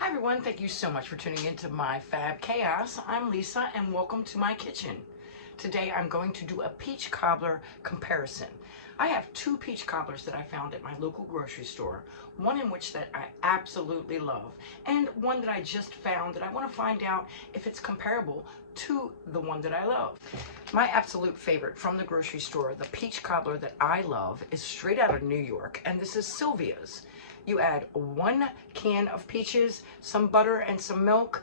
Hi everyone, thank you so much for tuning into my Fab Chaos. I'm Lisa and welcome to my kitchen. Today I'm going to do a peach cobbler comparison. I have two peach cobblers that I found at my local grocery store, one in which that I absolutely love, and one that I just found that I want to find out if it's comparable to the one that I love. My absolute favorite from the grocery store, the peach cobbler that I love, is straight out of New York, and this is Sylvia's. You add 1 can of peaches, some butter, and some milk,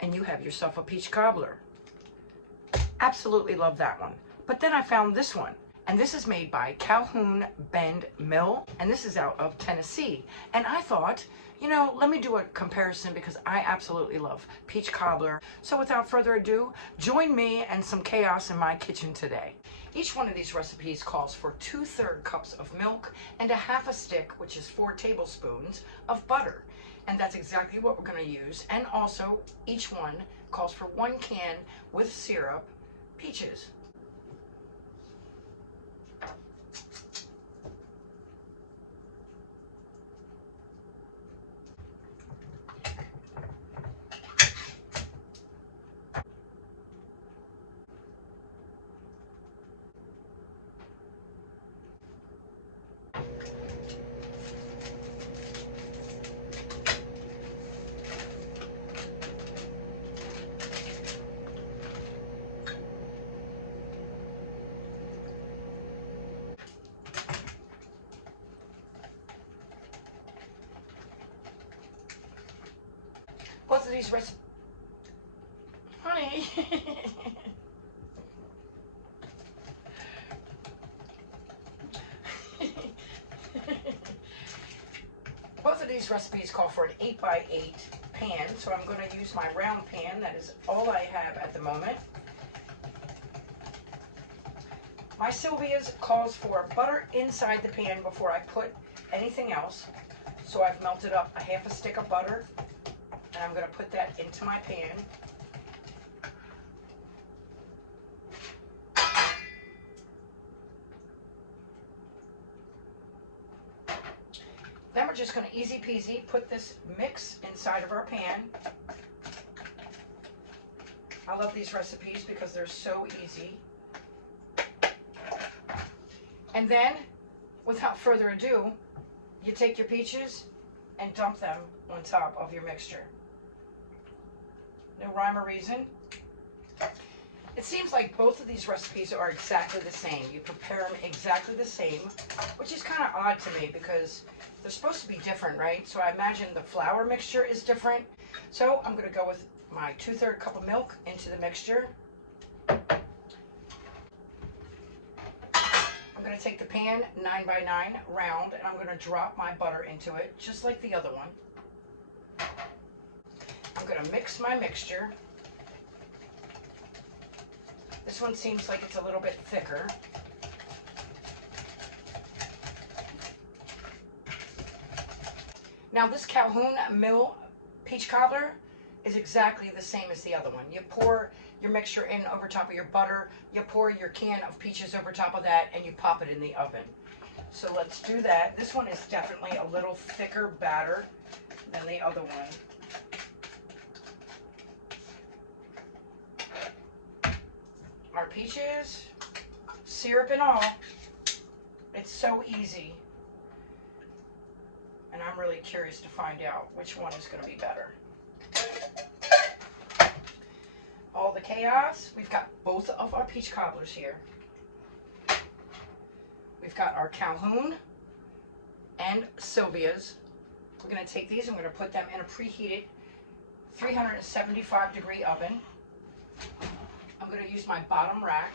and you have yourself a peach cobbler. Absolutely love that one. But then I found this one, and this is made by Calhoun Bend Mill, and this is out of Tennessee. And I thought, you know, let me do a comparison because I absolutely love peach cobbler. So without further ado, join me and some chaos in my kitchen today. Each one of these recipes calls for 2/3 cups of milk and a half a stick, which is 4 tablespoons, of butter. And that's exactly what we're going to use. And also, each one calls for 1 can with syrup, peaches. Both of these recipes, honey. Both of these recipes call for an 8x8 pan, so I'm going to use my round pan. That is all I have at the moment. My Sylvia's calls for butter inside the pan before I put anything else. So I've melted up a half a stick of butter, and I'm going to put that into my pan. Then we're just going to easy peasy put this mix inside of our pan. I love these recipes because they're so easy. And then, without further ado, you take your peaches and dump them on top of your mixture. No rhyme or reason. It seems like both of these recipes are exactly the same. You prepare them exactly the same, which is kind of odd to me because they're supposed to be different, right? So I imagine the flour mixture is different. So I'm going to go with my 2/3 cup of milk into the mixture. I'm going to take the pan 9x9 round and I'm going to drop my butter into it just like the other one. I'm going to mix my mixture. This one seems like it's a little bit thicker. Now this Calhoun Mill peach cobbler is exactly the same as the other one. You pour your mixture in over top of your butter, you pour your can of peaches over top of that, and you pop it in the oven. So let's do that. This one is definitely a little thicker batter than the other one. Our peaches, syrup and all. It's so easy. And I'm really curious to find out which one is going to be better. All the chaos. We've got both of our peach cobblers here. We've got our Calhoun and Sylvia's. We're going to take these and we're going to put them in a preheated 375-degree oven. I'm going to use my bottom rack.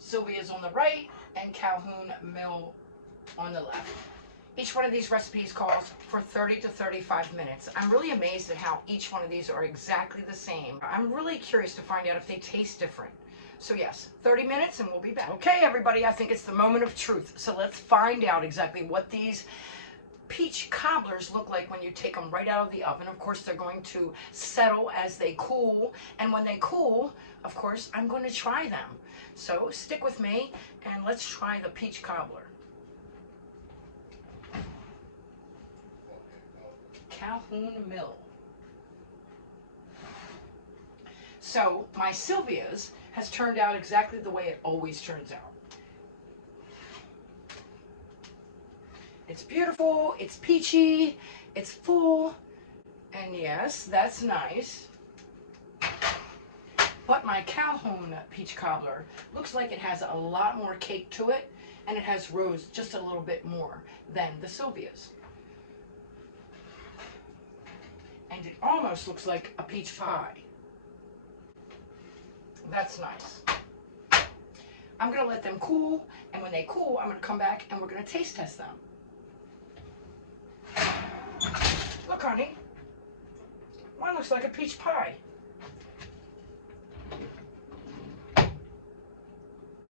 Sylvia's on the right and Calhoun Mill on the left. Each one of these recipes calls for 30 to 35 minutes. I'm really amazed at how each one of these are exactly the same. I'm really curious to find out if they taste different. So yes, 30 minutes and we'll be back. Okay, everybody, I think it's the moment of truth. So let's find out exactly what these peach cobblers look like when you take them right out of the oven. Of course, they're going to settle as they cool. And when they cool, of course, I'm going to try them. So stick with me and let's try the peach cobbler. Calhoun Mill. So my Sylvia's has turned out exactly the way it always turns out. It's beautiful, it's peachy, it's full, and yes, that's nice. But my Calhoun peach cobbler looks like it has a lot more cake to it, and it has rose just a little bit more than the Sylvia's. And it almost looks like a peach pie. That's nice. I'm going to let them cool, and when they cool, I'm going to come back and we're going to taste test them. Look, honey. One looks like a peach pie.